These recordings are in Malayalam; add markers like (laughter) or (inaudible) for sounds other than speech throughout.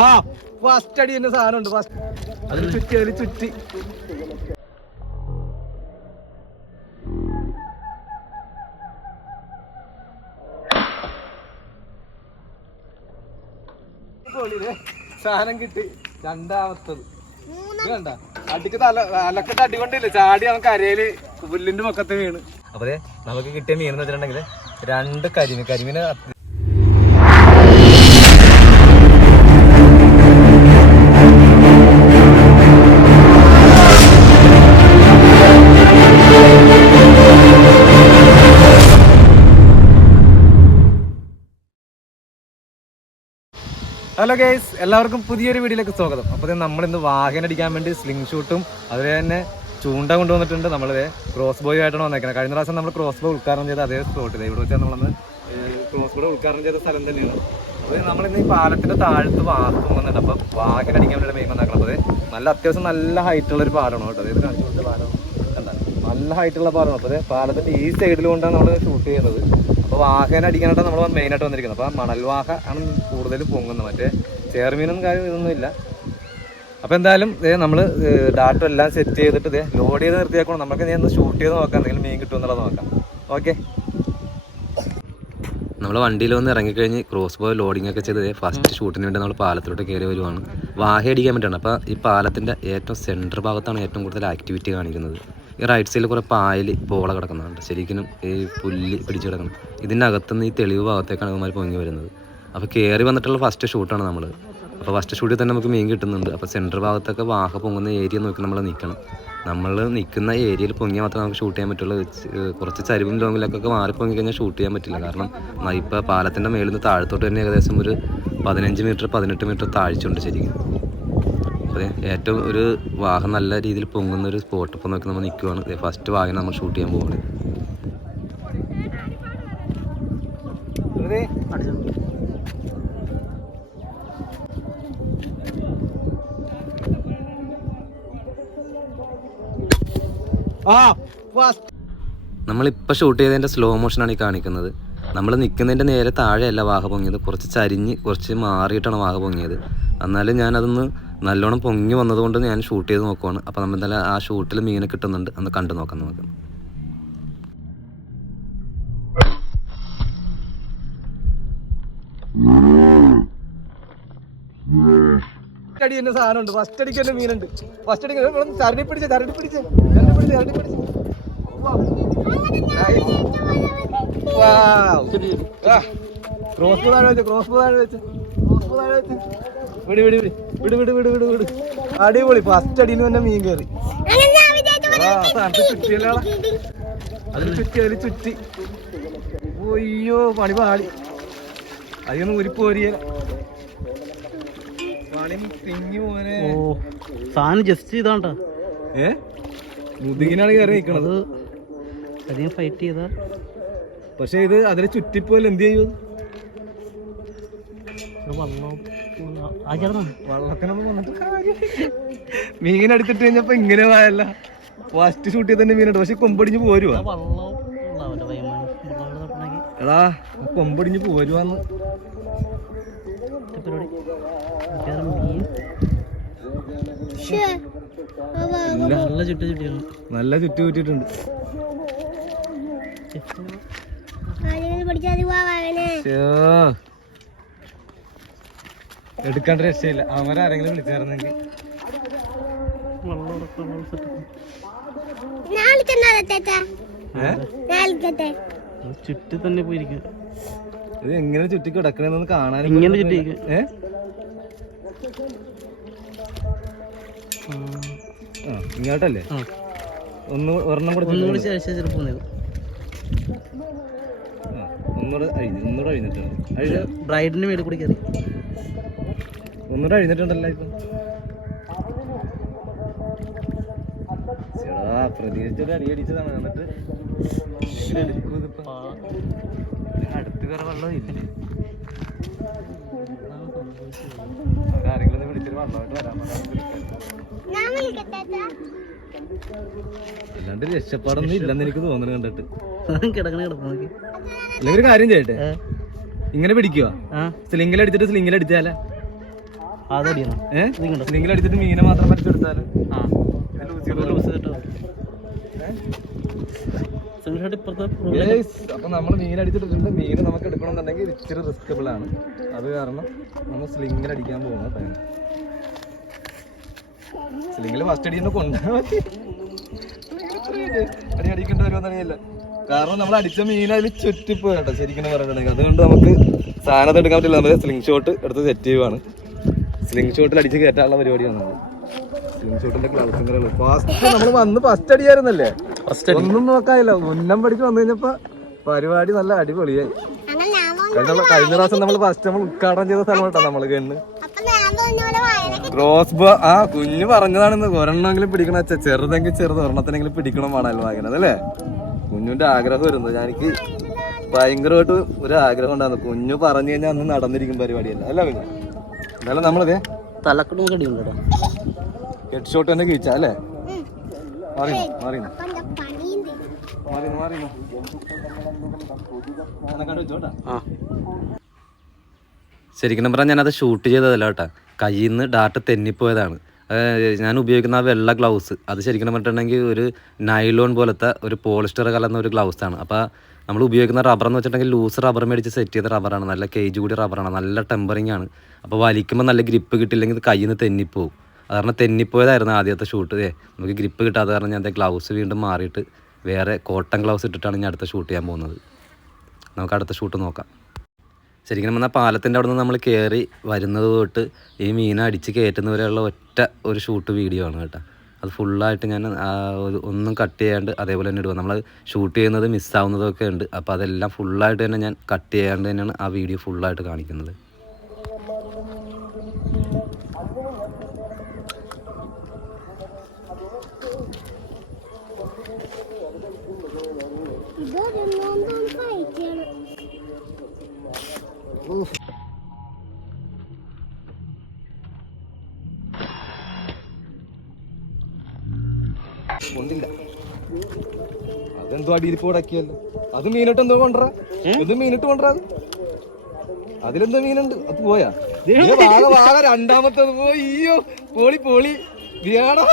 ആ ഫസ്റ്റ് അടി തന്നെ സാധനം ഉണ്ട് ഫസ്റ്റ് അതിൽ ചുറ്റി അതിൽ ചുറ്റി? സാധനം കിട്ടി. രണ്ടാമത്തത്. വേണ്ട അടിക്ക് തല അലക്കിട്ട് അടി കൊണ്ടില്ല? ചാടി അവൻ കരയിൽ പുല്ലിന്റെ മൊക്കത്ത് വീണ്. അപ്പൊ നമുക്ക് കിട്ടിയ മീൻ എന്ന് വെച്ചിട്ടുണ്ടെങ്കിൽ രണ്ട് കരിമീൻ. കരിമീന് ഹലോ ഗേസ് എല്ലാവർക്കും പുതിയൊരു വീഡിയോയിലേക്ക് സ്വാഗതം. അപ്പോൾ നമ്മൾ ഇന്ന് വാഹനം അടിക്കാൻ വേണ്ടി സ്ലിംഗ് ഷൂട്ടും അതുപോലെ തന്നെ ചൂണ്ട കൊണ്ടുവന്നിട്ടുണ്ട്. നമ്മൾ ക്രോസ് ബോയ് ആയിട്ടാണ് വന്നേക്കുന്നത് കഴിഞ്ഞ പ്രാവശ്യം നമ്മൾ ക്രോസ് ബോ ഉദ്ഘാടനം ചെയ്ത അതേ സ്പോട്ട് ഇവിടെ വെച്ചാൽ നമ്മളന്ന് ക്രോസ് ബോഡ് ഉദ്ഘാടനം ചെയ്ത സ്ഥലം തന്നെയാണ്. അപ്പോൾ നമ്മളിന്ന് ഈ പാലത്തിന്റെ താഴത്ത് വാഹനം വന്നിട്ടുണ്ട് അപ്പോൾ വാഹനം അടിക്കാൻ വേണ്ടി മെയിൻ വന്നേക്കണം. അപ്പോൾ നല്ല അത്യാവശ്യം നല്ല ഹൈറ്റ് ഉള്ള ഒരു പാലമാണ് കേട്ടോ. അതായത് കാണിച്ചു കൊടുത്ത കണ്ട? നല്ല ഹൈറ്റുള്ള പാലമാണ് അപ്പോൾ പാലത്തിന്റെ ഈ സൈഡിൽ കൊണ്ടാണ് നമ്മൾ ഷൂട്ട് ചെയ്യുന്നത്. അപ്പോൾ വാഹന അടിക്കാനായിട്ട് നമ്മൾ മെയിനായിട്ട് വന്നിരിക്കുന്നത്. അപ്പോൾ മണൽവാഹ ആണ് കൂടുതലും പൊങ്ങുന്നത്. മറ്റേ ചേർമീനും കാര്യം ഇതൊന്നും ഇല്ല. അപ്പോൾ എന്തായാലും നമ്മൾ ഡാറ്റ എല്ലാം സെറ്റ് ചെയ്തിട്ട് ഇതേ ലോഡ് ചെയ്ത് നിർത്തിയാക്കണം. നമുക്ക് ഇനി ഒന്ന് ഷൂട്ട് ചെയ്ത് നോക്കാം. എന്തെങ്കിലും മീൻ കിട്ടുമെന്നുള്ളത് നോക്കാം. ഓക്കെ നമ്മൾ വണ്ടിയിൽ വന്ന് ഇറങ്ങിക്കഴിഞ്ഞ് ക്രോസ് ബോ ലോഡിംഗ് ഒക്കെ ചെയ്ത് ഫസ്റ്റ് ഷൂട്ടിന് വേണ്ടി നമ്മൾ പാലത്തിലോട്ട് കയറി വരുവാണ്. വാഹ അടിക്കാൻ വേണ്ടിയാണ്. അപ്പോൾ ഈ പാലത്തിന്റെ ഏറ്റവും സെന്റർ ഭാഗത്താണ് ഏറ്റവും കൂടുതൽ ആക്ടിവിറ്റി കാണിക്കുന്നത്. ഈ റൈറ്റ് സൈഡിൽ കുറേ പായൽ പോള കിടക്കുന്നുണ്ട്. ശരിക്കും ഈ പുല്ല് പിടിച്ച് കിടക്കണം ഇതിന്റെ അകത്തുനിന്ന് ഈ തെളിവ് ഭാഗത്തേക്കാണ് ഇവന്മാർ പൊങ്ങി വരുന്നത്. അപ്പോൾ കയറി വന്നിട്ടുള്ള ഫസ്റ്റ് ഷൂട്ടാണ് നമ്മൾ അപ്പോൾ ഫസ്റ്റ് ഷൂട്ടിൽ തന്നെ നമുക്ക് മീൻ കിട്ടുന്നുണ്ട്. അപ്പോൾ സെന്റർ ഭാഗത്തൊക്കെ വാഹ പൊങ്ങുന്ന ഏരിയ നോക്കി നമ്മൾ നിൽക്കണം നമ്മൾ നിൽക്കുന്ന ഏരിയയിൽ പൊങ്ങിയാൽ മാത്രമേ നമുക്ക് ഷൂട്ട് ചെയ്യാൻ പറ്റുള്ളൂ. കുറച്ച് ചരിവും ലോങ്ങിലൊക്കെ മാറി പൊങ്ങി കഴിഞ്ഞാൽ ഷൂട്ട് ചെയ്യാൻ പറ്റില്ല. കാരണം ഇപ്പോൾ പാലത്തിന്റെ മേളിൽ നിന്ന് താഴത്തോട്ട് തന്നെ ഏകദേശം ഒരു പതിനഞ്ച് മീറ്റർ പതിനെട്ട് മീറ്റർ താഴ്ചയുണ്ട് ശരിക്കും. അപ്പോൾ ഏറ്റവും ഒരു വാഹനം നല്ല രീതിയിൽ പൊങ്ങുന്ന ഒരു സ്പോട്ട് ഇപ്പോൾ നോക്കി നമ്മൾ നിൽക്കുവാണ് ഫസ്റ്റ് വാഹനം നമ്മൾ ഷൂട്ട് ചെയ്യാൻ ഫസ്റ്റ് നമ്മളിപ്പോൾ ഷൂട്ട് ചെയ്തതിന്റെ സ്ലോ മോഷനാണ് ഈ കാണിക്കുന്നത്. നമ്മൾ നിൽക്കുന്നതിന്റെ നേരെ താഴെയല്ല വാഹ പൊങ്ങിയത്. കുറച്ച് ചരിഞ്ഞ് കുറച്ച് മാറിയിട്ടാണ് വാഹ പൊങ്ങിയത്. എന്നാലും ഞാനതൊന്ന് നല്ലോണം പൊങ്ങി വന്നതുകൊണ്ട് ഞാൻ ഷൂട്ട് ചെയ്ത് നോക്കുവാണ്. അപ്പോൾ നമ്മൾ എന്തായാലും ആ ഷൂട്ടിൽ മീനെ കിട്ടുന്നുണ്ട്. ഒന്ന് കണ്ടു നോക്കാം നമുക്ക്. അടി ഫസ്റ്റ് അടിക്ക് മീനുണ്ട് ഫസ്റ്റ് അടിക്ക് ചരടി പിടിച്ച് ചരടി പിടിച്ച് ചരടി പിടിച്ച് ചരടി പിടിച്ച് ക്രോസ് താഴെ വെച്ച് ക്രോസ് താഴെ വെച്ച്. ക്രോസ് താഴെ വെച്ച്. വിട് വിട് വിട്. വിട് വിട് വിട് വിട് വിട്. അടിപൊളി. ഫസ്റ്റ് അടിയിൽ തന്നെ മീൻ കയറി ചുറ്റിയല്ലോ അതിൽ ചുറ്റി അതിൽ ചുറ്റി. അയ്യോ പണി പാടി അതിന്ന് ഉരിപ്പോരിയ സാധനം ജസ്റ്റ് ചെയ്താണ്ടാ. ഏ? മുതുകിനാണ് കയറി നിൽക്കണത് അത് ഫൈറ്റ് ചെയ്താ? പക്ഷെ ഇത് അതിനെ ചുറ്റിപ്പോയാൽ എന്ത് ചെയ്യും? മീനടുത്തിട്ട് കഴിഞ്ഞപ്പോ ഇങ്ങനെ വായല്ല. ഫസ്റ്റ് ഷൂട്ട് ചെയ്ത് തന്നെ മീനുണ്ട്. പക്ഷെ കൊമ്പടിഞ്ഞ് പോരുവാ? എടാ കൊമ്പടിഞ്ഞ് പോരുവാന്ന്. നല്ല ചുറ്റി ചുറ്റിയിട്ടുണ്ട്. എടുക്കേണ്ട രക്ഷയില്ല. അവരാരെങ്കിലും വിളിച്ചായിരുന്നെങ്കിൽ. ചുറ്റി തന്നെ പോയിരിക്കും ഇത് എങ്ങനെ ചുറ്റി കിടക്കണെന്ന് കാണാൻ ഇങ്ങനെ ചുറ്റി ഇങ്ങോട്ടല്ലേ? ഒന്ന് ഒരെണ്ണം കൂടെ ഒന്നും കൂടി ചിലപ്പോൾ ആ, ഒന്നുകൂടെ അഴിഞ്ഞു ഒന്നുകൂടെ അഴിഞ്ഞിട്ടുണ്ട് അഴിഞ്ഞ ബ്രൈഡിന്റെ വീട് കൂടി കയറി. ഒന്നുകൂടെ അഴിഞ്ഞിട്ടുണ്ടല്ലോ ഇപ്പൊ. ചേടാ പ്രതീക്ഷിച്ചൊരു അടി അടിച്ചതാണ്. എന്നിട്ട് അടുത്ത് വേറെ വെള്ളം ഇല്ല? ആരെങ്കിലും വിളിച്ചിട്ട് വെള്ളമായിട്ട് വരാൻ പറഞ്ഞാൽ അല്ലാണ്ട് രക്ഷപ്പാടൊന്നും ഇല്ലെന്ന് എനിക്ക് തോന്നുന്നു കണ്ടിട്ട്. (laughs) കിടക്കണ കിടപ്പ് നോക്കി. അല്ലെങ്കിൽ ഒരു കാര്യം ചെയ്യട്ടെ? ഇങ്ങനെ പിടിക്കുക സ്ലിംഗിൽ അടിച്ചിട്ട് സ്ലിംഗിൽ അടിച്ചാലേ? സ്ലിംഗിൽ അടിച്ചിട്ട് മീനെ മാത്രം ഇപ്പുറത്തെ അപ്പൊ നമ്മൾ മീൻ അടിച്ചിട്ടുണ്ട് മീൻ നമുക്ക് എടുക്കണമെന്നുണ്ടെങ്കിൽ ഇച്ചിരി റിസ്കബിൾ ആണ്. അത് കാരണം നമ്മൾ സ്ലിംഗിൽ അടിക്കാൻ പോകുന്ന ടൈം സ്ലിങ്ങിൽ ഫസ്റ്റ് അടിയിൽ നിന്ന് കൊണ്ടുപോയി അടി അടിക്കേണ്ടി വരുമെന്നറിയില്ല കാരണം നമ്മൾ അടിച്ച മീൻ അതിൽ ചുറ്റിപ്പോ കേട്ടോ ശരിക്കും പറഞ്ഞിട്ടുണ്ടെങ്കിൽ. അതുകൊണ്ട് നമുക്ക് സാധനത്തെ എടുക്കാൻ പറ്റില്ല. നമ്മൾ സ്ലിംഗ് ഷോട്ട് എടുത്ത് സെറ്റ് ചെയ്യുവാണ്. സ്ലിംഗ് ഷോട്ടിൽ അടിച്ച് കയറ്റാനുള്ള പരിപാടി നമ്മൾ സ്ലിംഗ് ഷോട്ടിന്റെ ക്ലൗസും ഫസ്റ്റ് നമ്മൾ വന്ന് ഫസ്റ്റ് അടിയായിരുന്നല്ലേ ഫസ്റ്റ് ഒന്നും നോക്കാനില്ല. മുന്നം പഠിച്ച് വന്നു കഴിഞ്ഞപ്പോ പരിപാടി നല്ല അടിപൊളിയായി. കഴിഞ്ഞ കഴിഞ്ഞ പ്രാവശ്യം നമ്മൾ ഫസ്റ്റ് നമ്മൾ ഉദ്ഘാടനം ചെയ്ത സ്ഥലം കേട്ടോ നമ്മൾ കണ്ണ്. ക്രോസ് ബോ ആ കുഞ്ഞു പറഞ്ഞതാണെന്ന് ഒരെണ്ണമെങ്കിലും പിടിക്കണം അച്ഛാ. ചെറുതെങ്കിൽ ചെറുത് ഒരെണ്ണത്തിനെങ്കിലും പിടിക്കണം വേണമല്ലോ വാങ്ങണത് അല്ലേ? കുഞ്ഞുന്റെ ആഗ്രഹം വരുന്നത് എനിക്ക് ഭയങ്കരമായിട്ട് ഒരു ആഗ്രഹം ഉണ്ടായിരുന്നു. കുഞ്ഞു പറഞ്ഞു കഴിഞ്ഞാൽ അന്ന് നടന്നിരിക്കും പരിപാടിയല്ല. അല്ല കുഞ്ഞു? എന്നാലും നമ്മളിതേ കടിയുണ്ട് ഹെഡ് ഷോട്ട് തന്നെ കഴിച്ചാ അല്ലേ? മാറി മാറി. മാറി മാറി. ആ. ശരിക്കും പറഞ്ഞാൽ ഞാനത് ഷൂട്ട് ചെയ്തതല്ല കേട്ടോ. കയ്യിൽ നിന്ന് ഡാറ്റ തെന്നിപ്പോയതാണ് ഞാൻ ഉപയോഗിക്കുന്ന ആ വെള്ള ഗ്ലൗസ് അത് ശരിക്കും പറഞ്ഞിട്ടുണ്ടെങ്കിൽ ഒരു നൈലോൺ പോലത്തെ ഒരു പോളിസ്റ്റർ കലർന്ന ഒരു ഗ്ലൗസ് ആണ്. അപ്പോൾ നമ്മൾ ഉപയോഗിക്കുന്ന റബ്ബർ എന്ന് വെച്ചിട്ടുണ്ടെങ്കിൽ ലൂസ് റബ്ബർ മേടിച്ച് സെറ്റ് ചെയ്ത റബ്ബറാണ് നല്ല കേജ് കൂടി റബ്ബറാണ് നല്ല ടെമ്പറിങ് ആണ്. അപ്പോൾ വലിക്കുമ്പോൾ നല്ല ഗ്രിപ്പ് കിട്ടില്ലെങ്കിൽ കയ്യിൽ നിന്ന് തെന്നിപ്പോവും. അത് കാരണം തെന്നിപ്പോയതായിരുന്നു ആദ്യത്തെ ഷൂട്ട് ഏ നമുക്ക് ഗ്രിപ്പ് കിട്ടാതെ കാരണം ഞാൻ ഗ്ലൗസ് വീണ്ടും മാറിയിട്ട് വേറെ കോട്ടൺ ഗ്ലൗസ് ഇട്ടിട്ടാണ് ഞാൻ അടുത്ത ഷൂട്ട് ചെയ്യാൻ പോകുന്നത്. നമുക്ക് അടുത്ത ഷൂട്ട് നോക്കാം. ശരിക്കും പറഞ്ഞാൽ പാലത്തിന്റെ അവിടെ നിന്ന് നമ്മൾ കയറി വരുന്നത് തൊട്ട് ഈ മീൻ അടിച്ച് കയറ്റുന്നവരെയുള്ള ഒറ്റ ഒരു ഷൂട്ട് വീഡിയോ ആണ് കേട്ടോ. അത് ഫുള്ളായിട്ട് ഞാൻ ഒന്നും കട്ട് ചെയ്യാണ്ട് അതേപോലെ തന്നെ ഇടുക നമ്മൾ ഷൂട്ട് ചെയ്യുന്നത് മിസ്സാവുന്നതൊക്കെ ഉണ്ട്. അപ്പോൾ അതെല്ലാം ഫുള്ളായിട്ട് തന്നെ ഞാൻ കട്ട് ചെയ്യാണ്ട് തന്നെയാണ് ആ വീഡിയോ ഫുള്ളായിട്ട് കാണിക്കുന്നത്. അതെന്തോ അടിയിൽ പോടക്കിയല്ലോ അത് മീനിട്ട് എന്തോ കൊണ്ടുവരാ? ഇത് മീനിട്ട് കൊണ്ടുവരാ അതിലെന്തോ മീനുണ്ട്. അത് പോയാ? വാഗ വാഗ രണ്ടാമത്തത്. പോയി അയ്യോ പോളി പോളി. ദിയാടാ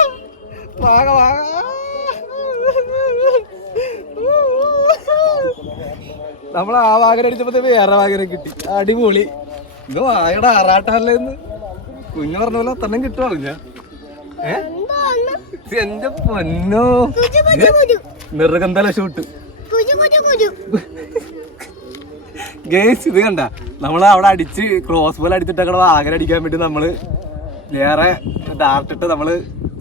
വാഗ വാഗ. നമ്മൾ ആ വാഗന അടിച്ചപ്പോ വേറെ വാഗന കിട്ടി. അടിപൊളി. ഇത് വാഗയുടെ ആറാട്ടല്ലേന്ന് കുഞ്ഞു പറഞ്ഞ പോലെ തന്നെ കിട്ടുവാ കുഞ്ഞ. ഏ? ഇത് എന്റെ പൊന്നോ. നിർഗന്ധല ഷൂട്ട്. ഗേസ് ഇത് കണ്ട. നമ്മൾ അവിടെ അടിച്ച് ക്രോസ് ബോൾ അടിച്ചിട്ട് അവിടെ അടിക്കാൻ വേണ്ടി നമ്മൾ വേറെ ഡാർട്ടിട്ട് നമ്മൾ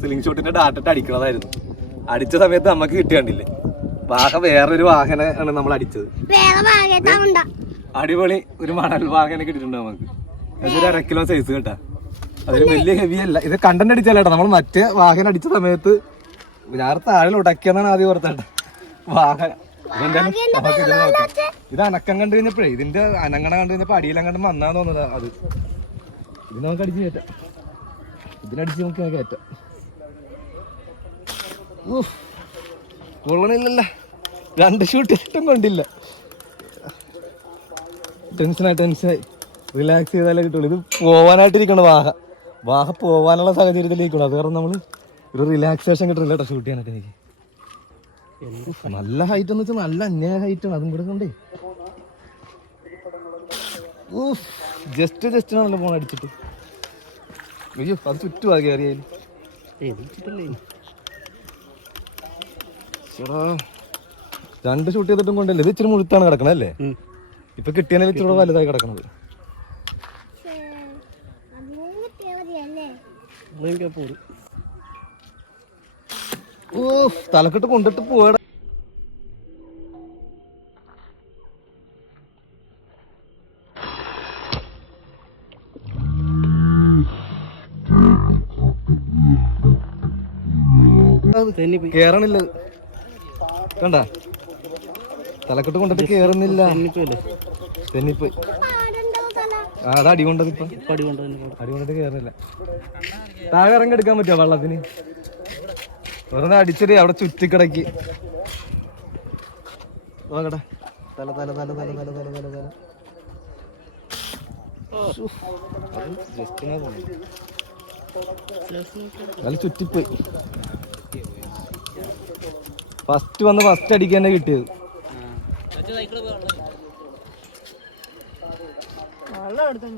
സ്ലിംഗ് ഷോട്ടിന്റെ ഡാർട്ടിട്ട് അടിക്കണതായിരുന്നു. അടിച്ച സമയത്ത് നമുക്ക് കിട്ടിയണ്ടില്ലേ വാഹ വേറൊരു വാഹന ആണ് നമ്മൾ അടിച്ചത്. അടിപൊളി ഒരു മണൽ വാഹനം കിട്ടിട്ടുണ്ട് നമുക്ക് അതൊരു അര കിലോ സൈസ് കേട്ടാ. അതൊരു വലിയ ഹെവി അല്ല. ഇത് കണ്ടന്റ് അടിച്ചാലേട്ടോ നമ്മൾ നമ്മൾ മറ്റേ വാഹനം അടിച്ച സമയത്ത് ഞാൻ താഴെ ഉടക്കിയെന്നാണ് ആദ്യം ഓർത്തേട്ട വാഹനം. ഇത് അനക്കം കണ്ടു കഴിഞ്ഞപ്പോഴേ ഇതിന്റെ അനങ്ങണ കണ്ടു കഴിഞ്ഞപ്പോ അടിയിലും കണ്ട് വന്നാ തോന്നുന്നത് അത്. ഇത് നമുക്ക് അടിച്ച് കയറ്റാം. ഇതിനടിച്ച് നമുക്ക് കയറ്റാം. കൊള്ളണില്ലല്ല. രണ്ട് ഷൂട്ട് ഇഷ്ടം കൊണ്ടില്ല. ടെൻഷനായി ടെൻഷനായി റിലാക്സ് ചെയ്താലേ കിട്ടുള്ളൂ. ഇത് പോവാനായിട്ടിരിക്കണം വാഹ വാഹ പോവാനുള്ള സാഹചര്യത്തിലേക്കുള്ളൂ അത് കാരണം നമ്മൾ ഒരു റിലാക്സേഷൻ കിട്ടില്ല കേട്ടോ ഷൂട്ട് ചെയ്യാനായിട്ട് എനിക്ക്. നല്ല ഹൈറ്റ് എന്ന് വെച്ചാൽ നല്ല അന്യായ ഹൈറ്റ് ആണ്. അതും കൂടെ കൊണ്ടേ. ജസ്റ്റ് ജസ്റ്റ് ആണല്ലോ ഫോൺ അടിച്ചിട്ട്. അയ്യോ അത് ചുറ്റുവാ കയറിയാലും രണ്ട് ഷൂട്ട് ചെയ്തിട്ടും കൊണ്ടല്ലേ? ഇത് ഇച്ചിരി മുഴുത്താണ് ഉം. ഇപ്പൊ കിട്ടിയാലും ഇച്ചിരി വലുതായി കിടക്കണത്. അതെനിക്കാ പോരും ഓ തലക്കെട്ട് കൊണ്ടിട്ട് പോവാട. കേറണില്ല. കണ്ട? തലക്കെട്ട് കൊണ്ടിട്ട് കേറുന്നില്ല. തെന്നിപ്പോയി. അത് അടി കൊണ്ടത് ഇപ്പൊ. അടി കൊണ്ടിട്ട് കേറുന്നില്ല താഴെ ഇറങ്ങി എടുക്കാൻ പറ്റുമോ വെള്ളത്തിന്? വെറുതെ അടിച്ചിട്ട് അവിടെ ചുറ്റിക്കിടക്കി. നോക്കട്ടെ തല തല തല തല തല തല തല തല. നല്ല ചുറ്റിപ്പോയി. ഫസ്റ്റ് വന്ന് ഫസ്റ്റ് അടിക്കാൻ തന്നെ കിട്ടിയത് എടുത്തു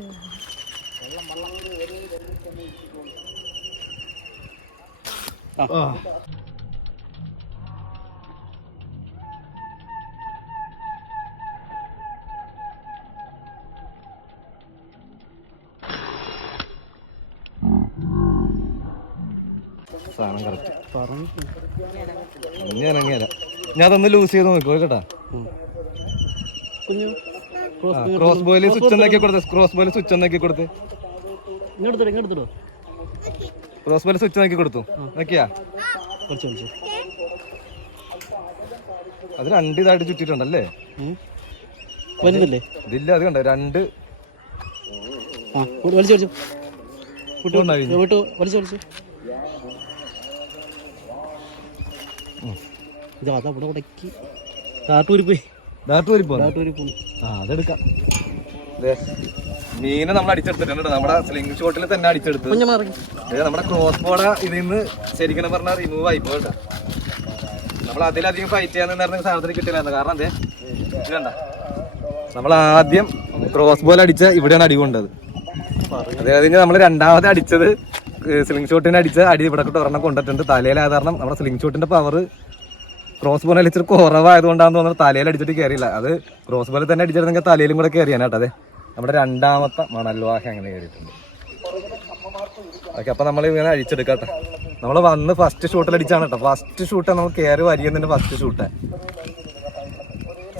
സാധനം കറക്റ്റ് പറഞ്ഞു ഞാൻ അങ്ങനെ ഞാൻ അതൊന്ന് ലൂസ് ചെയ്ത് നോക്കോ കേട്ടാ. ക്രോസ് ബോയിൽ സ്വിച്ച് ഒന്നാക്കി കൊടുത്ത് ക്രോസ് ബോയിൽ സ്വിച്ച് ഒന്നാക്കി കൊടുത്ത്. ക്രോസ് ബോയിൽ സ്വിച്ച് നോക്കി കൊടുത്തു. നോക്കിയാ? അത് രണ്ട് ഇതായിട്ട് ചുറ്റിട്ടുണ്ടല്ലേ. ഇതില്ല അത് കണ്ട? രണ്ട്. വലിച്ചു വലിച്ചു. വിട്ടു വലിച്ചു വലിച്ചു. ഇത് അതാ ഇവിടെ ഉടക്കി. കാട്ടൂരി പോയി മീനെ നമ്മൾ അടിച്ചെടുത്തിട്ടുണ്ട്. നമ്മുടെ സ്ലിംഗ് ഷോട്ടിൽ തന്നെ അടിച്ചെടുത്ത്. നമ്മുടെ ക്രോസ് ബോർഡ് ഇതിൽ നിന്ന് ശരിക്കും പറഞ്ഞാൽ റിമൂവ് ആയി പോകണ്ട നമ്മൾ അതിലധികം ഫൈറ്റ് ചെയ്യാൻ നിന്നായിരുന്നു സാധനത്തിന് കിട്ടില്ലായിരുന്നു. കാരണം അതെ ഇത് കണ്ട. നമ്മൾ ആദ്യം ക്രോസ് ബോൾ അടിച്ച ഇവിടെയാണ് അടി കൊണ്ടത്. അത് കഴിഞ്ഞ് നമ്മൾ രണ്ടാമത് അടിച്ചത് സ്ലിംഗ് ഷോട്ടിന് അടിച്ച അടി ഇവിടെ ഒരെണ്ണം കൊണ്ടിട്ടുണ്ട്. തലയിലായത് കാരണം നമ്മുടെ സ്ലിംഗ് ഷോട്ടിന്റെ പവർ ക്രോസ് ബോൾ അടിച്ചിട്ട് കുറവായതുകൊണ്ടാണെന്ന് തോന്നുന്നത് തലയിൽ അടിച്ചിട്ട് കയറിയില്ല അത് ക്രോസ് ബോളിൽ തന്നെ അടിച്ചിരുന്നെങ്കിൽ തലയിലും കൂടെ കയറിയാണ് കേട്ടോ അതെ. നമ്മുടെ രണ്ടാമത്തെ മണൽവാഹ അങ്ങനെ കയറിയിട്ടുണ്ട് ഓക്കെ അപ്പൊ നമ്മൾ ഇങ്ങനെ അഴിച്ചെടുക്കട്ടെ നമ്മൾ വന്ന് ഫസ്റ്റ് ഷൂട്ടിൽ അടിച്ചാണ് കേട്ടോ. ഫസ്റ്റ് ഷൂട്ട് നമ്മൾ കയറി വരികയെന്നെ ഫസ്റ്റ് ഷൂട്ട്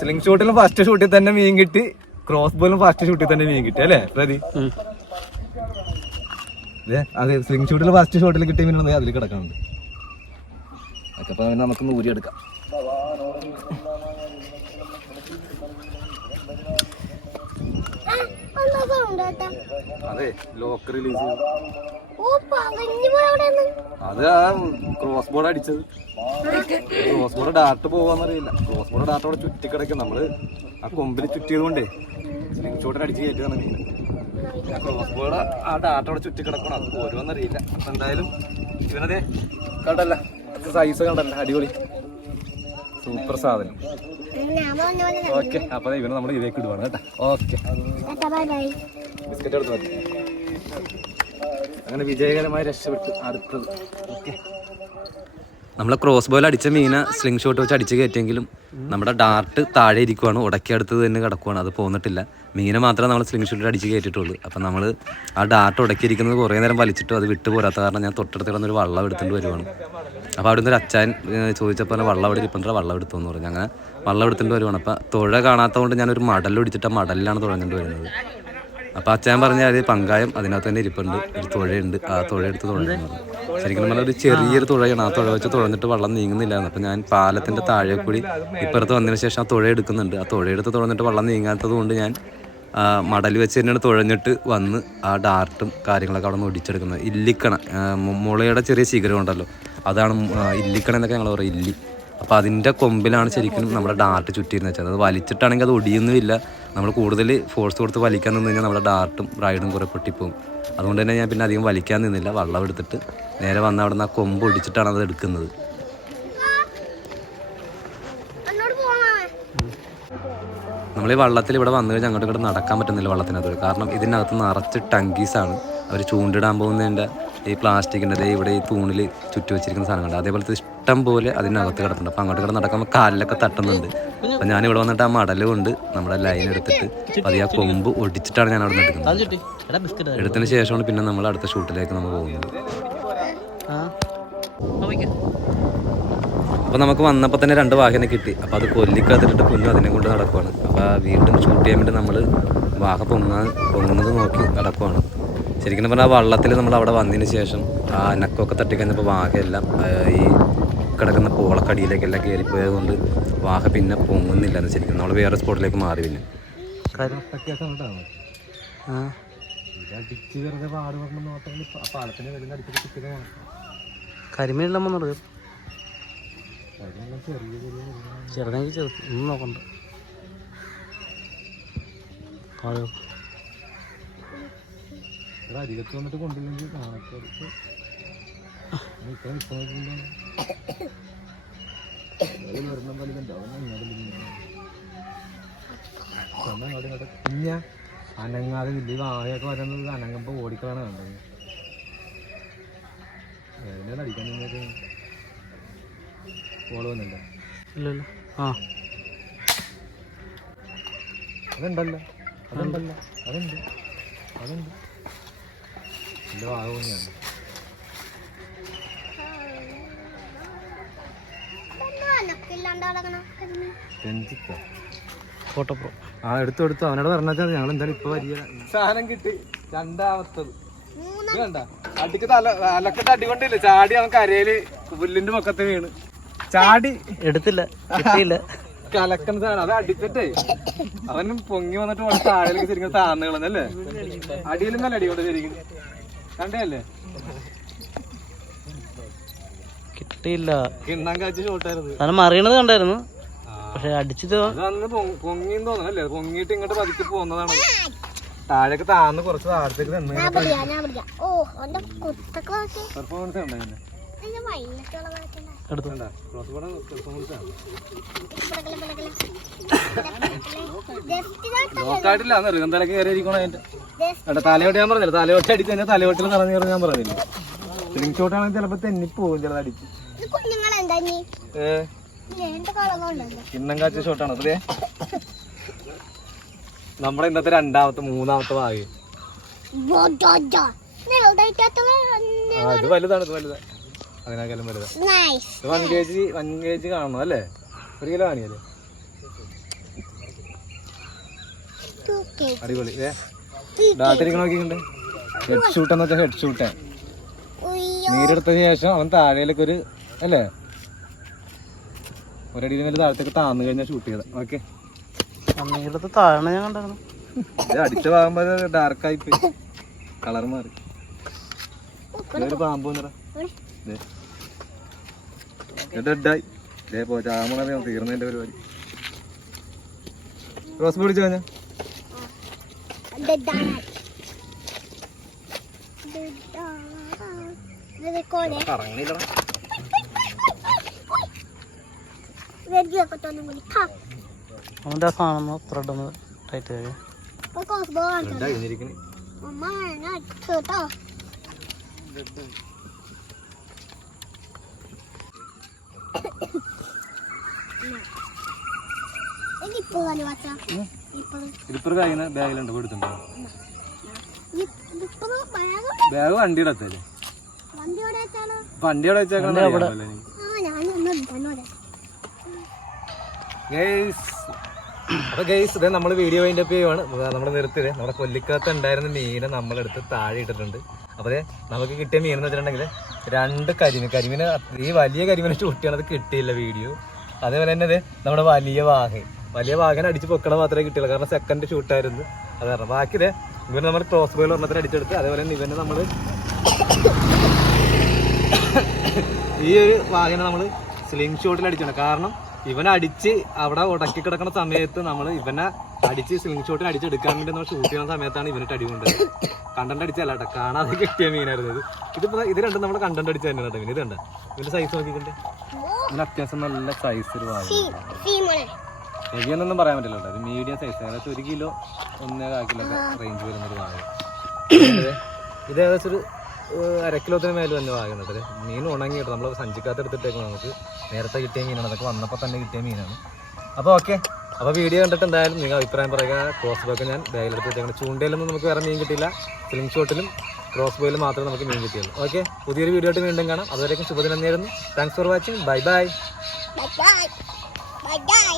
സ്ലിംഗ് ഷൂട്ടിലും ഫസ്റ്റ് ഷൂട്ടിൽ തന്നെ മീൻ കിട്ടി. ക്രോസ് ബോളും ഫസ്റ്റ് ഷൂട്ടിൽ തന്നെ മീൻ കിട്ടി അല്ലേ? പ്രതി അതെ സ്ലിംഗ് ഷൂട്ടിൽ ഫസ്റ്റ് ഷോട്ടിൽ കിട്ടിയ മീനാണ് അതിൽ കിടക്കുന്നുണ്ട് ഓക്കെ അപ്പൊ നമുക്ക് ഊരിയെടുക്കാം എന്താ അതെ ലോക്ക് റിലീസ് അത് ആ ക്രോസ് ബോർഡ് അടിച്ചത്. ക്രോസ് ബോർഡ് ഡാർട്ട് പോവാന്നറിയില്ല. ക്രോസ് ബോർഡ് ഡാർട്ട് അവിടെ ചുറ്റി കിടക്കും നമ്മൾ ആ കൊമ്പിൽ ചുറ്റിയത് കൊണ്ടേ സ്ലിംഗ് ഷോട്ടിന് അടിച്ച് കയറ്റിയതാണ് മീൻ ആ ക്രോസ് ബോർഡ് ആ ഡാർട്ട് അവിടെ ചുറ്റി കിടക്കണം അത് പോരുമെന്നറിയില്ല അപ്പൊ എന്തായാലും ഇവനതേ കണ്ടല്ല. സൈസ് കണ്ടല്ല അടിപൊളി. സൂപ്പർ സാധനം. ഓക്കെ അപ്പൊ ഇവനെ നമ്മൾ ഇതിലേക്ക് ഇടുവാണ് കേട്ടോ. ഓക്കെ ബിസ്ക്കറ്റ് എടുത്ത് അങ്ങനെ വിജയകരമായി രക്ഷപ്പെട്ടു അടുത്തത്. ഓക്കെ നമ്മൾ ക്രോസ് ബോയിൽ അടിച്ച മീനെ സ്ലിംഗ് ഷോട്ട് വെച്ച് അടിച്ച് കയറ്റിയെങ്കിലും നമ്മുടെ ഡാർട്ട് താഴെ ഇരിക്കുവാണ്. ഉടക്കി അടുത്തത് തന്നെ കിടക്കുവാണ്. അത് പോന്നിട്ടില്ല. മീനെ മാത്രമേ നമ്മൾ സ്ലിംഗ് ഷോട്ടിൽ അടിച്ച് കയറ്റിയിട്ടുള്ളൂ. അപ്പം നമ്മൾ ആ ഡാർട്ട് ഉടക്കിയിരിക്കുന്നത് കുറേ നേരം വലിച്ചിട്ട് അത് വിട്ടു പോരാത്ത കാരണം ഞാൻ തൊട്ടടുത്ത് കിടന്നൊരു വള്ളം എടുത്തുകൊണ്ട് വരുവാണ്. അപ്പോൾ അവിടെ നിന്ന് ഒരു അച്ഛൻ ചോദിച്ചപ്പോൾ വള്ളം അവിടെ ഇരിപ്പുണ്ട് വള്ളം എടുത്തോന്ന് പറഞ്ഞു. അങ്ങനെ വള്ളം എടുത്തുകൊണ്ട് വരുവാണ്. അപ്പം തുഴ കാണാത്തതുകൊണ്ട് ഞാനൊരു മടൽ ഒടിച്ചിട്ട് ആ മടലിലാണ് തുഴഞ്ഞിട്ട് വരുന്നത്. അപ്പോൾ അച്ഛൻ പറഞ്ഞാൽ പങ്കായം അതിനകത്ത് തന്നെ ഇരിപ്പുണ്ട്. ഒരു തുഴയുണ്ട്. ആ തുഴ എടുത്ത് തുഴയുന്നത് ശരിക്കും പറഞ്ഞാൽ ഒരു ചെറിയൊരു തുഴയാണ്. ആ തുഴ വെച്ച് തുഴഞ്ഞിട്ട് വെള്ളം നീങ്ങുന്നില്ലായിരുന്നു അപ്പോൾ ഞാൻ പാലത്തിന്റെ താഴെ കൂടി ഇപ്പുറത്ത് വന്നതിന് ശേഷം ആ തുഴ എടുക്കുന്നുണ്ട്. ആ തുഴ എടുത്ത് തുഴഞ്ഞിട്ട് വെള്ളം നീങ്ങാത്തത് കൊണ്ട് ഞാൻ മടൽ വെച്ച് തന്നെയാണ് തുഴഞ്ഞിട്ട് വന്ന് ആ ഡാർട്ടും കാര്യങ്ങളൊക്കെ അവിടെ നിന്ന് ഒടിച്ചെടുക്കുന്നത്. ഇല്ലിക്കണ മുളയുടെ ചെറിയ ശിഖരം ഉണ്ടല്ലോ. അതാണ് ഇല്ലിക്കണ എന്നൊക്കെ ഞങ്ങൾ പറയും. ഇല്ലി. അപ്പോൾ അതിന്റെ കൊമ്പിലാണ് ശരിക്കും നമ്മുടെ ഡാർട്ട് ചുറ്റിയിരുന്നത് വെച്ചാൽ അത് വലിച്ചിട്ടാണെങ്കിൽ അത് ഒടിയൊന്നുമില്ല. നമ്മൾ കൂടുതൽ ഫോഴ്സ് കൊടുത്ത് വലിക്കാൻ നിന്ന് കഴിഞ്ഞാൽ നമ്മുടെ ഡാർട്ടും റൈഡും കുറേ പൊട്ടിപ്പോകും അതുകൊണ്ട് തന്നെ ഞാൻ പിന്നെ അധികം വലിക്കാൻ നിന്നില്ല. വള്ളം എടുത്തിട്ട് നേരെ വന്ന് അവിടെ നിന്ന് ആ കൊമ്പ് ഒടിച്ചിട്ടാണ് അത് എടുക്കുന്നത്. നമ്മൾ ഈ വള്ളത്തിൽ ഇവിടെ വന്നു കഴിഞ്ഞാൽ അങ്ങോട്ട് ഇങ്ങോട്ട് നടക്കാൻ പറ്റുന്നില്ല വള്ളത്തിനകത്ത്. കാരണം ഇതിനകത്ത് നിറച്ച് ടങ്കീസാണ്. അവർ ചൂണ്ടിടാൻ പോകുന്നതിന്റെ ഈ പ്ലാസ്റ്റിക്കിന്റെ ഇവിടെ ഈ തൂണിൽ ചുറ്റി വെച്ചിരിക്കുന്ന സാധനങ്ങളുണ്ട്. അതേപോലെ ഇഷ്ടം പോലെ അതിനകത്ത് കിടപ്പുണ്ട്. അപ്പോൾ അങ്ങോട്ട് ഇവിടെ നടക്കുമ്പോൾ കാലിലൊക്കെ തട്ടുന്നുണ്ട്. അപ്പം ഞാൻ ഇവിടെ വന്നിട്ട് ആ മടൽ കൊണ്ട് നമ്മുടെ ലൈൻ എടുത്തിട്ട് അത് ആ കൊമ്പ് ഒടിച്ചിട്ടാണ് ഞാൻ അവിടെ ബിസ്ക്കറ്റ് എടുത്തതിന് ശേഷമാണ് പിന്നെ നമ്മൾ അടുത്ത ഷൂട്ടിലേക്ക് നമ്മൾ പോകുന്നത്. അപ്പോൾ നമുക്ക് വന്നപ്പോൾ തന്നെ രണ്ട് വാഹനം കിട്ടി. അപ്പോൾ അത് കൊല്ലിക്കകത്തിട്ട് കുഞ്ഞു അതിനെ കൊണ്ട് നടക്കുവാണ്. അപ്പോൾ വീണ്ടും ഷൂട്ട് ചെയ്യാൻ വേണ്ടി നമ്മൾ വാഹ പൊങ്ങാൻ പൊങ്ങുന്നത് നോക്കി നടക്കുവാണ്. ശരിക്കും പറഞ്ഞാൽ ആ വള്ളത്തിൽ നമ്മൾ അവിടെ വന്നതിന് ശേഷം ആ അനക്കമൊക്കെ തട്ടിക്കഴിഞ്ഞപ്പോൾ വാഹയെല്ലാം ഈ കിടക്കുന്ന പോളക്കടിയിലേക്കെല്ലാം കയറിപ്പോയത് കൊണ്ട് വാഹ പിന്നെ പൊങ്ങുന്നില്ല എന്ന് ശരിക്കും. നമ്മൾ വേറെ സ്പോട്ടിലേക്ക് മാറി പിന്നെ. അത്യാവശ്യം ചെറുതെങ്കിൽ ചെറു ഒന്നും നോക്കണ്ട. ഇവിടെ അരികത്ത് വന്നിട്ട് കൊണ്ടില്ലെങ്കിൽ കുഞ്ഞ അനങ്ങാതെ വലിയ വാഴയൊക്കെ വരുന്നത് അനങ്ങുമ്പോൾ ഓടിക്കളാണ് കണ്ടത്. അടിക്കാൻ നിങ്ങൾക്ക് കോൾ വന്നില്ല ഇല്ലല്ലോ. ആ. അതുണ്ടല്ലോ. അതുണ്ടല്ലോ. അതുണ്ട്. അതുണ്ട്. എന്റെ ആകുന്നതാണ് ഫോട്ടോ പ്രോ ആ എടുത്തു എടുത്തു. അവനോട് പറഞ്ഞാൽ ഞങ്ങൾ എന്തായാലും ഇപ്പൊ വരിക സാധനം കിട്ടി. രണ്ടാമത്തത്. അടിക്ക് തല അലക്കിട്ട് അടികൊണ്ടില്ല ചാടി അവൻ കരയിൽ പുല്ലിന്റെ പൊക്കത്ത് വീണ്. ചാടി. എടുത്തില്ല കിട്ടിയില്ല. കലക്കണ സാധനം അത് അടിച്ചിട്ടേ. അവനും പൊങ്ങി വന്നിട്ട് വളരെ താഴേക്ക് ശരിക്കും താന്ന് കളഞ്ഞല്ലേ അടിയിലും നല്ല അടിയോടെ ശരിക്കും? കണ്ടല്ലേ കിട്ടിയില്ല. കിണ്ണാൻ കാച്ചി ഷോട്ടായിരുന്നു സാധനം മറിയണത് കണ്ടായിരുന്നു. പക്ഷെ അടിച്ചിട്ട് പൊങ്ങി അന്ന് പൊങ്ങ- പൊങ്ങിന്ന് തോന്നണല്ലേ? പൊങ്ങിയിട്ട് ഇങ്ങോട്ട് പതുക്കി പോകുന്നതാണ്. താഴേക്ക് താന്ന് കുറച്ച് താഴത്തേക്ക് തന്നെ പെർഫോമൻസ് ഉണ്ടായിരുന്നു എടുത്തു നോക്കായിട്ടില്ല ഇറുകം തലക്ക് കയറി ഇരിക്കണോ അതിന്റെ. എടാ തലയോട്ട് ഞാൻ പറഞ്ഞില്ല? തലയോട്ട് അടിച്ച് തന്നെ തലയോട്ടിൽ നിറഞ്ഞു കയറി ഞാൻ പറഞ്ഞില്ല? സ്പ്രിങ് ഷോട്ടാണെങ്കിൽ ചിലപ്പോ പോകും ചിലത് അടിച്ച്. കിണ്ണം കാച്ച ഷോട്ടാണ് അതെ നമ്മുടെ ഇന്നത്തെ രണ്ടാമത്തെ മൂന്നാമത്തെ ഭാഗം. അത് വലുതാണ് ഇത് വലുതാണ്. അതിനേക്കാളും വലുതാണ് one K G one K G കാണണം അല്ലേ? ഒരു കിലോ കാണിയല്ലേ അടിപൊളി. ഏ ഡാട്ടിരിക്കണ നോക്കിക്കണ്ട് ഹെഡ് ഷൂട്ട് എന്ന് വെച്ചാൽ ഹെഡ് ഷൂട്ടേ നീരെടുത്തതിന് ശേഷം അവൻ താഴേലേക്ക് ഒരു അല്ലേ? ഒരടിയിൽ മേലെ താഴത്തേക്ക് താന്നു കഴിഞ്ഞാൽ ഷൂട്ട് ചെയ്ത ഓക്കെ ഞാൻ കണ്ടായിരുന്നു ഇത് അടിച്ച പാമ്പോ ഡാർക്ക് ആയി പോയി. കളർ മാറി. പാമ്പോ ഒരു പാമ്പ് വന്നെടാ. ഡെഡായി ദേ പോ ചാമണറിയാം തീർന്നതിന്റെ പരിപാടി. റോസ് പിടിച്ചോ ഞാൻ? അവന്റെ സാധനം ത്രെഡ് ഒന്ന് ടൈറ്റ് കഴിഞ്ഞിരിക്കണേ അമ്മ കേട്ടോ. ഇരിപ്പർ കഴിയുന്ന ബാഗിലുണ്ട് കൊടുത്തുണ്ടോ ഇപ്പൊ ബാഗ്? ബാഗ് വണ്ടിയുടെ അടുത്തല്ലേ വണ്ടിയുടെ വെച്ചേക്കണം ഗൈസ്. അപ്പൊ ഗൈസ് ഇത് നമ്മൾ വീഡിയോ അതിന്റെ അപ്പ് ചെയ്യുവാണ്. നമ്മുടെ നിർത്തിയത്. നമ്മുടെ കൊല്ലിക്കകത്ത് ഉണ്ടായിരുന്ന മീനെ നമ്മളെടുത്ത് താഴെ ഇട്ടിട്ടുണ്ട്. അപ്പോൾ നമുക്ക് കിട്ടിയ മീൻ എന്ന് വെച്ചിട്ടുണ്ടെങ്കിൽ രണ്ട് കരിമീൻ. കരിമീന് ഈ വലിയ കരിമീനെ ചൂട്ടിയാണ് അത് കിട്ടിയില്ല വീഡിയോ. അതേപോലെ തന്നെ നമ്മുടെ വലിയ വാഹൻ. വലിയ വാഹനം അടിച്ച് പൊക്കണ മാത്രമേ കിട്ടിയുള്ളൂ. കാരണം സെക്കൻഡ് ഷൂട്ടായിരുന്നു അത് കാരണം. ബാക്കി ഇതേ ഇവന് നമ്മൾ ക്രോസ് ബോയിൽ ഒരെണ്ണത്തിന് അടിച്ചെടുത്ത് അതേപോലെ തന്നെ ഇവനെ നമ്മൾ ഈ ഒരു വാഹനം നമ്മൾ സ്ലിംഗ് ഷോട്ടിൽ അടിച്ചാണ് കാരണം ഇവനെ അടിച്ച് അവിടെ ഉടക്കി കിടക്കുന്ന സമയത്ത് നമ്മൾ ഇവനെ അടിച്ച് സ്ലിംഗ് ഷോട്ടിൽ അടിച്ചെടുക്കാൻ വേണ്ടി നമ്മൾ ഷൂട്ട് ചെയ്യുന്ന സമയത്താണ് ഇവനിട്ട് അടി കൊണ്ടത്. കണ്ടന്റ് അടിച്ചല്ല കേട്ടോ. കാണാതെ കിട്ടിയ മീനായിരുന്നു ഇത്. ഇത് രണ്ടും നമ്മൾ കണ്ടന്റ് അടിച്ച് തന്നെയാണ് കേട്ടോ. മീൻ ഇത് കണ്ട? ഇവന്റെ സൈസ് നോക്കിക്കണ്ടേ. ഇതിന് അത്യാവശ്യം നല്ല സൈസ് ഒരു വാഴ ഹെവി എന്നൊന്നും പറയാൻ പറ്റില്ല കേട്ടോ. ഒരു മീഡിയം സൈസ് ഏകദേശം ഒരു കിലോ ഒന്നര കിലോ റേഞ്ച് വരുന്ന ഒരു വാഴ ഇത് ഏകദേശം ഒരു അരക്കിലോത്തിന് അര കിലോത്തിന് മേലെ തന്നെ വാങ്ങുന്നത് മീൻ ഉണങ്ങി കേട്ടോ. നമ്മൾ സഞ്ചിക്കകത്ത് എടുത്തിട്ടേക്കും നമുക്ക്. നേരത്തെ കിട്ടിയ മീനാണ്. അതൊക്കെ വന്നപ്പോൾ തന്നെ കിട്ടിയ മീനാണ്. അപ്പോൾ ഓക്കെ അപ്പോൾ വീഡിയോ കണ്ടിട്ട് എന്തായാലും നിങ്ങൾ അഭിപ്രായം പറയുക. ക്രോസ് ബോക്ക് ഞാൻ ബാഗിലെടുത്ത് വെച്ചേക്കണം. ചൂണ്ടയിലൊന്നും നമുക്ക് വേറെ മീൻ കിട്ടിയില്ല. ഫിലിം ഷോട്ടിലും ക്രോസ് ബോയിൽ മാത്രമേ നമുക്ക് മീൻ കിട്ടിയുള്ളൂ. ഓക്കെ പുതിയൊരു വീഡിയോ ആയിട്ട് വീണ്ടും കാണാം. അതുവരേക്കും ശുഭദിനം നേരുന്നു. Thanks for watching bye bye bye bye